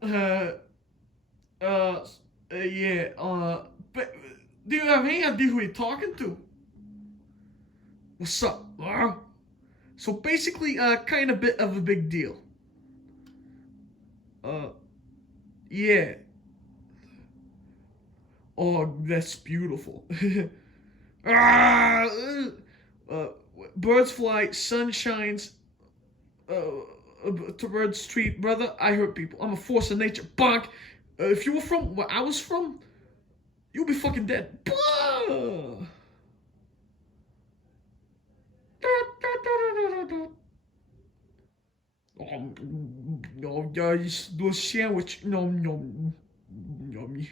Uh, uh, yeah, but do you have any idea who you're talking to? What's up? So basically, kind of bit of a big deal. Uh, yeah. Oh, that's beautiful. ah, uh, birds fly, sun shines, towards street, brother. I hurt people. I'm a force of nature. Bonk. If you were from where I was from, you'll be fucking dead. Oh, no, yeah, this little sandwich. No, no, yummy.